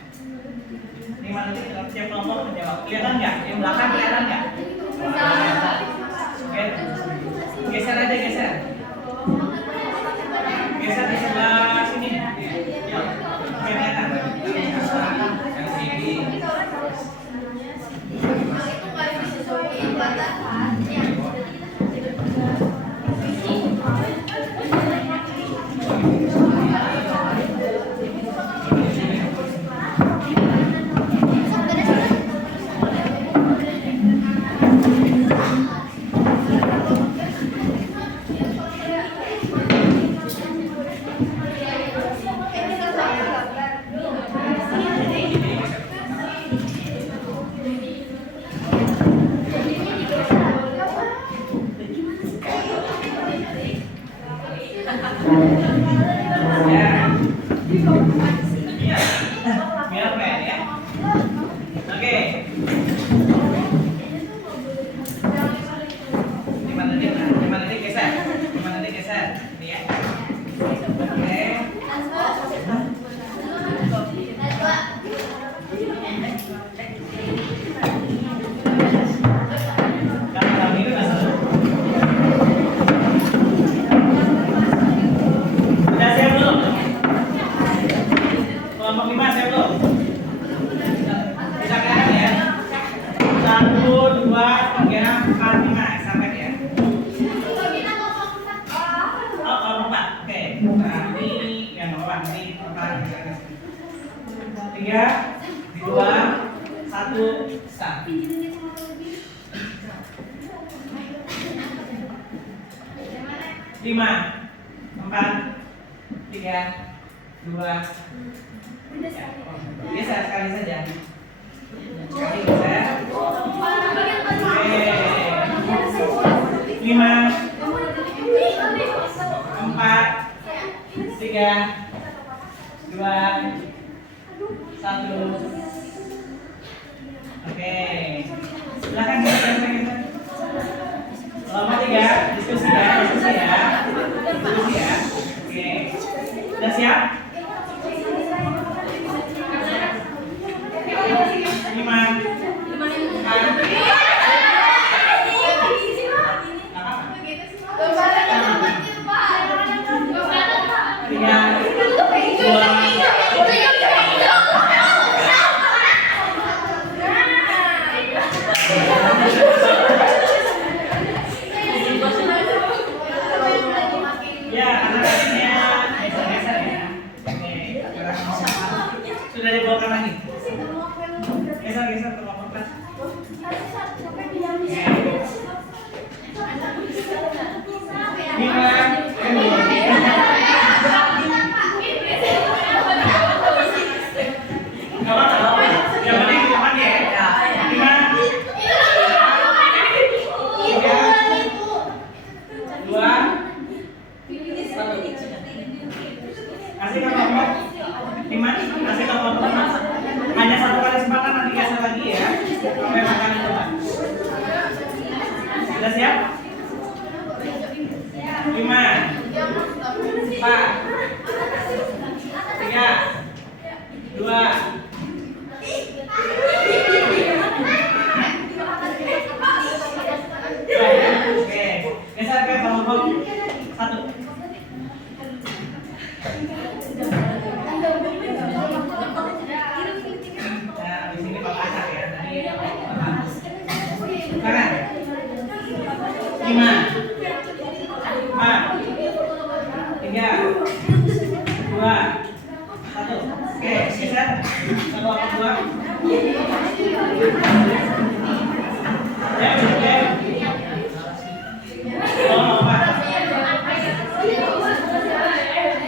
5 detik tiap kelompok menjawab. Kelihatan nggak? Yang belakang kelihatan nggak? Oke, geser aja geser. Geser di sebelah sini. Yuk, kelihatan. Geser sekali saja. Sekali geser. Oke. 5, 4, 3, 2, 1. Oke. Silakan geser. Kelompok 3, diskusi ya. Oke. Sudah siap? 5, 4, 3, 2, 1. makan itu Pak. Sudah siap? 5, 4, 3, 2. Oke, geser ke kelompok 1. Nah, di sini Pak acak ya. Tadi kanan. 5, 4, 3, 2, 1. Oke, geser ke kelompok 2.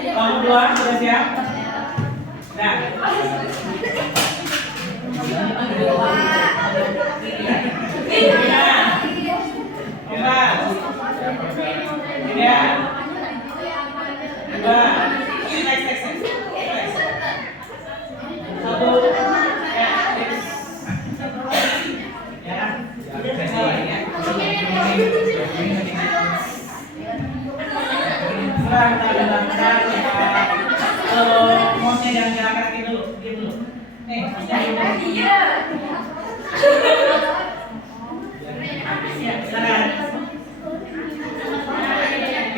Kelompok 2 sudah siap? Nah.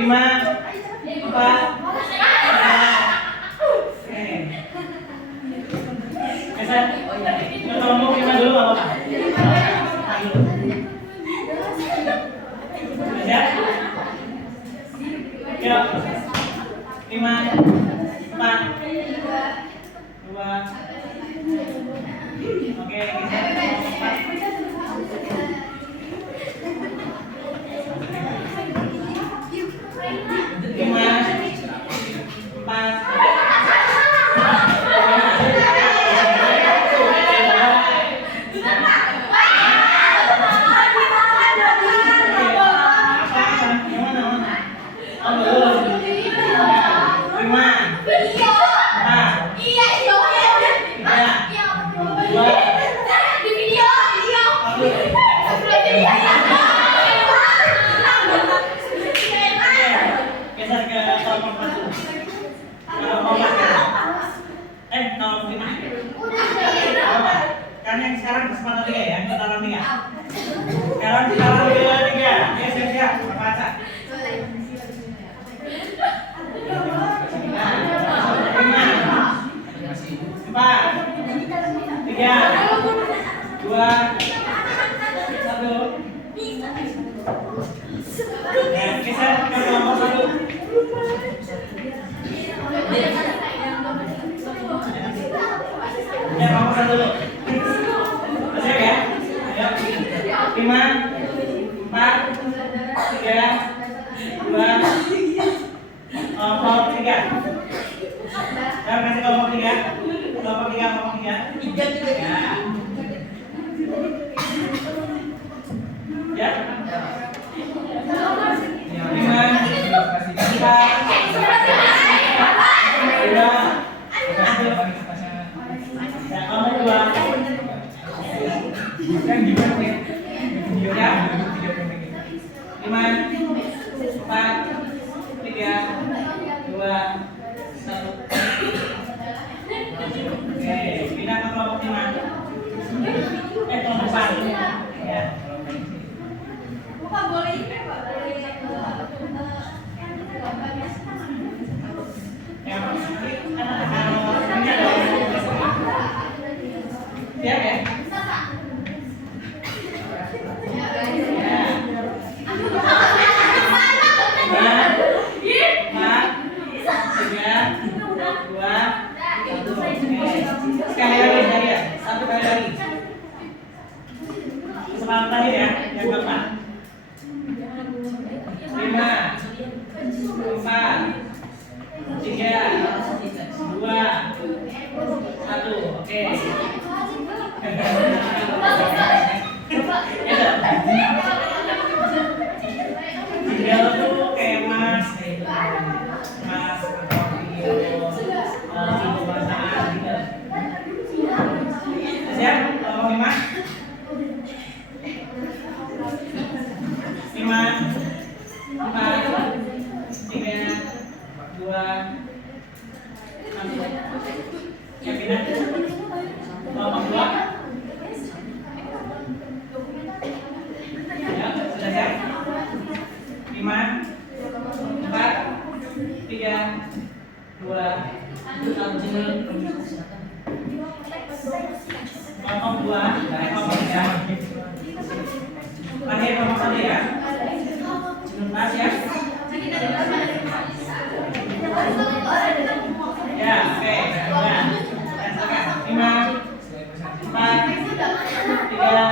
5, 4, 3. Kelompok 5 dulu nggak apa-apa. Siap? Yuk. 5, 4, 2. Oke, geser ke kelompok 4. 5, 4. Karena yang sekarang kesempatan 3 ya, putaran 3. Sekarang putaran 3. Ya, siap-siap, baca. 4, 3, 2, 1. Geser ke kelompok 1. Ya, kelompok 1 dulu. Siap ya? Ayo. 5, 4, 3, 2. Kelompok 3. Sekarang kasih kelompok 3. Kelompok 3. Ya. 5, 4, 2. Kelompok 2. Yang gimana nih? Videonya 5, 4, 3, 2, 1. Oke, pindah ke kelompok 5. Kelompok 4. Ya. Bukan boleh ini, Pak. Siap ya? Sekali lagi ya, 1 kali lagi. Kesempatan terakhir ya, yang keempat. 5, 4, 3, 2, 1. Oke. Tinggal tuh kayak mas atau video bahasaan gitu. Siap? Kelompok 5. Kelompok 2, kelompok 3. Lahir kelompok 1 ya. Tuntas ya. Ya, oke. Ya. Silakan. 5 4 3 2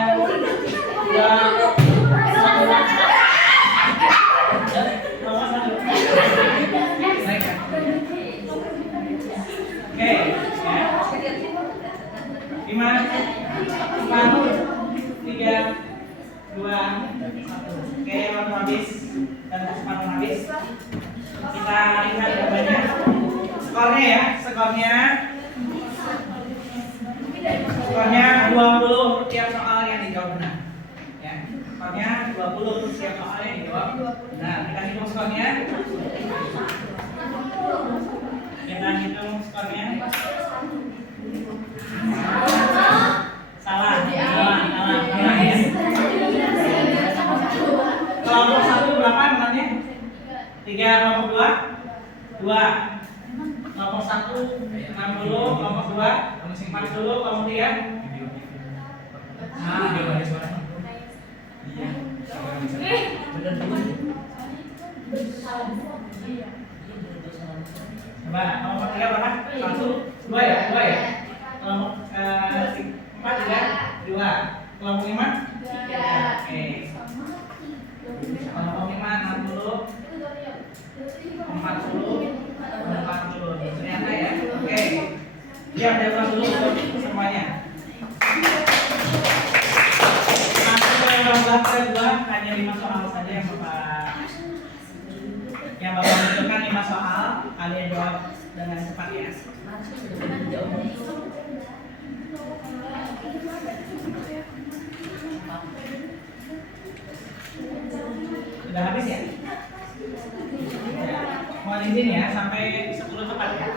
Oke, ya. 5 4 3 2 Oke, waktu habis dan kesempatan habis. Kita lihat jawabannya. Skornya ya, skornya 20 setiap soal yang dijawab benar. Ya, skornya 20 setiap soal yang dijawab benar. Kita hitung skornya. Kita hitung skornya. Salah ya. Kelompok 1 berapa namanya? 3, kelompok 2 kelompok 1 60, kelompok 2 40, kelompok 3 jawabannya suara. Iya. Benar dulu. Coba kelompok 3 berapa? 1 2 ya? 2 ya? Kelompok 4 3 2. Kelompok 5 3. Oke. Kelompok 5 60 40 ternyata ya. Oke. Siap jawab dulu semuanya. Masuk ke kelompok 2 hanya 5 soal saja yang Bapak menunjukkan 5 soal, kalian jawab dengan cepat ya. Sudah habis ya? Mohon izin ya, sampai 10 tepat ya.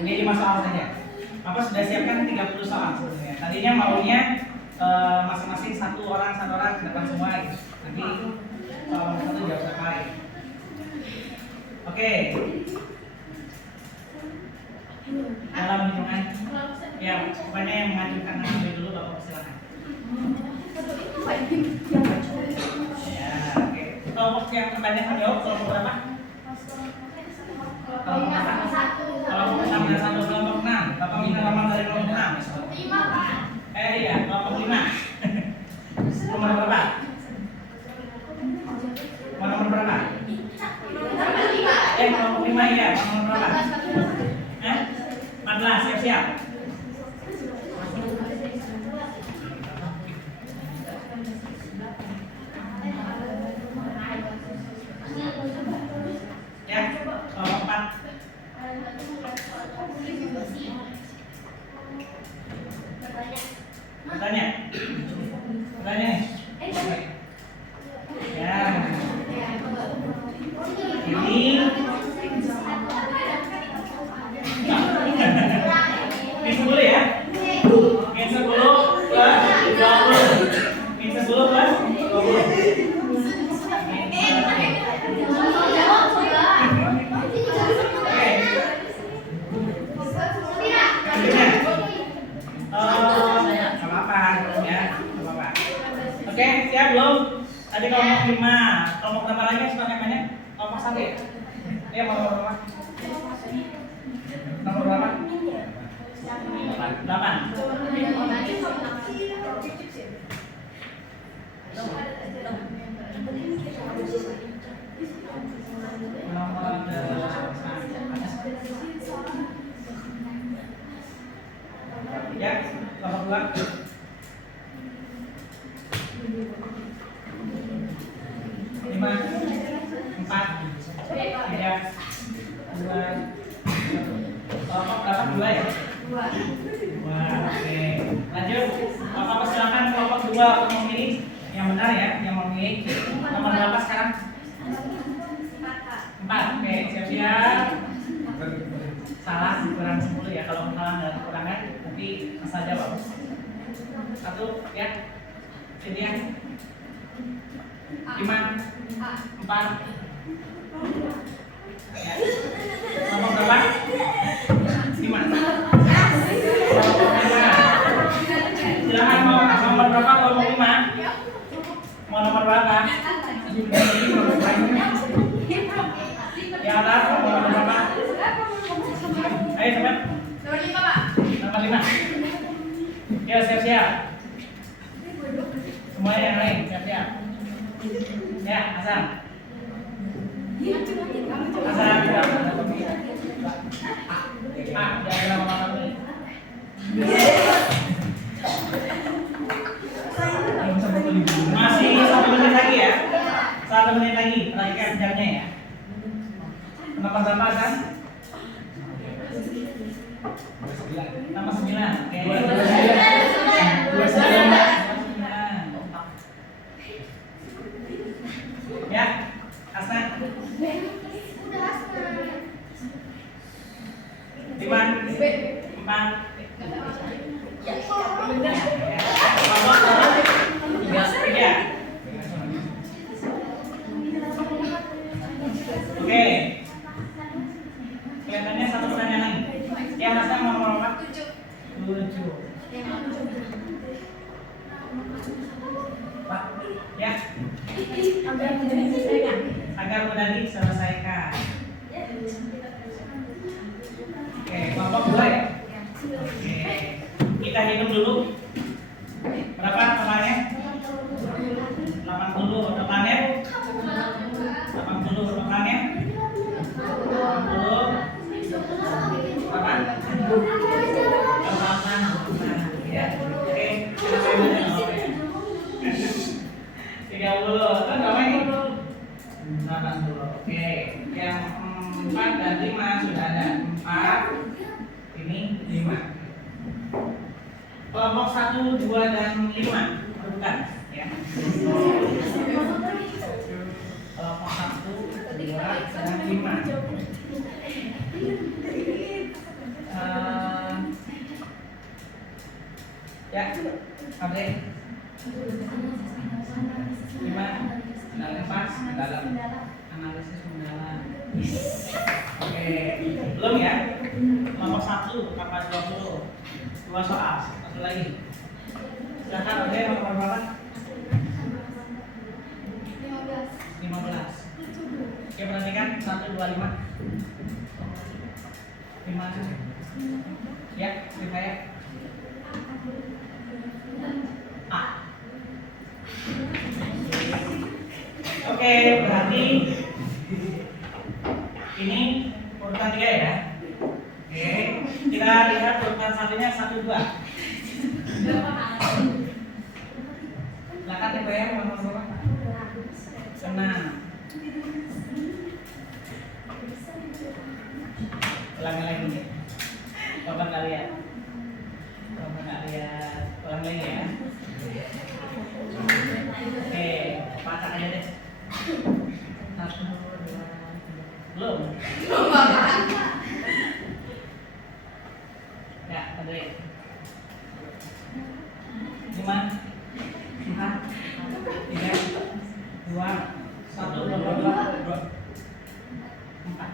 Ini 5 soal saja. Bapak sudah siapkan 30 soal sebenarnya. Tadinya maunya masing-masing satu orang depan semua gitu. Nanti soal nomor 1 jawab siapa ya. Oke. Dalam hitungan ya, pokoknya yang mengajukan nama dulu Bapak silakan. Ya, oke. Kelompok yang kebanyakan jawab kelompok berapa? Kelompok 6 dan 1, kelompok 6. Bapak minta nomor dari kelompok 6. 5, Pak. Iya, kelompok 5. Nomor berapa? Nomor berapa? Kelompok 5 ya, nomor berapa? 14, siap-siap. Ya, kelompok 4. Bertanya nih. Ya. Ini Min 10 ya? Min 10 plus 20. Min 10 plus 20. Oke, siap belum? Tadi kelompok 5, kelompok berapa lagi sebenarnya namanya? Kelompok 1 ya? Iya, kelompok berapa? Nomor berapa? 8. Ya, kelompok 2. 5 4 3 2 kelompok berapa? 2 ya? 2. Oke. Lanjut. Bapak persilakan kelompok 2 untuk memilih yang benar ya, yang memilih nomor berapa sekarang? 4. Oke, siap-siap. Salah kurang 10 ya. Kalau kesalahan dan kekurangan nanti asal jawab. 1 ya. Jadi ya. 5 4 ya. Kelompok berapa? 5. Semuanya yang lain siap-siap. Ya, Hasan. Hasan. Jangan lama-lama nih. Masih 1 menit lagi ya. 1 menit lagi. Perhatikan jamnya ya. Kenapa berapa kan? Tambah 9. Oke. 29. Ya, Asna. 5, 4. Ya. Oke. Kelihatannya 1 pertanyaan lagi. Ya, Asna mau nomor berapa? 7. Pak, ya. Agar mudah diselesaikan. Oke, kelompok 2 ya. Oke, kita hitung dulu. Berapa totalnya? 80 totalnya. 80 totalnya. 80. Berapa? Ya. Oke, kita hitung. 30. Kan berapa ini? 80. Oke, yang 4 dan 5 sudah ada. 4, ini 5. Kelompok 1, 2, dan 5 bukan ya. Kelompok 1, 2, dan 5. Ya, Andre. 5 dalam pas dalam analisis mendalam. Oke, belum ya? Kelompok 1 kapan 20. 2 soal, satu lagi. Silakan, oke, nomor berapa? 15. Oke, perhatikan 1, 2, 5. 5. Ya, saya. A. Oke, berarti ini urutan 3 ya. Oke, kita lihat urutan satunya 1, 2. Silakan TPM nomor berapa? 6. Ulangi lagi nih. Coba nggak lihat. Ulangi lagi ya. Oke, pacak aja deh. 1, 2, belum. Ya, Andre. 5, 4, 3, 2, 1, 2, 4.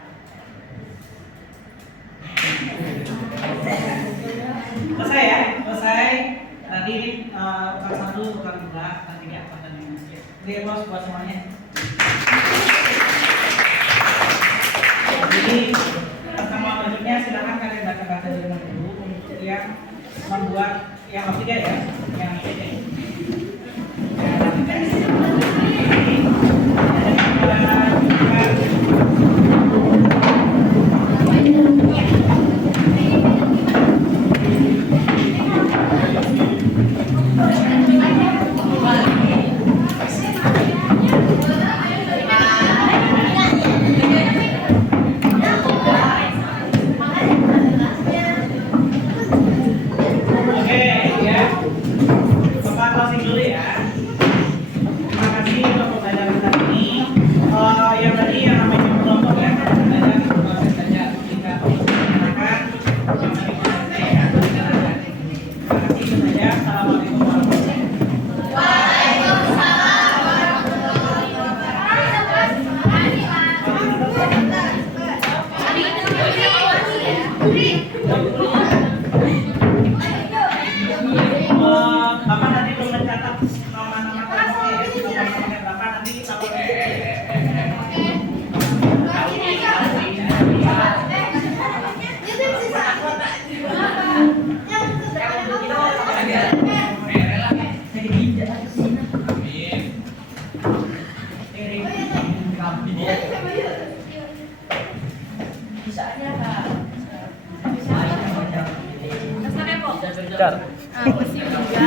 Selesai ya, selesai. Tadi urutan 1, urutan 2, urutan 3, urutan 5. Beri applause buat semuanya. Jadi pertemuan berikutnya silakan kalian baca-baca di rumah dulu untuk yang membuat yang ketiga ya, yang ini. Bapak tadi belum mencatat nama-nama nomornya berapa nanti kita boleh. bisa aja kak. Bisa aja. Bisa Pesannya kok. beda. Car. Pusing juga.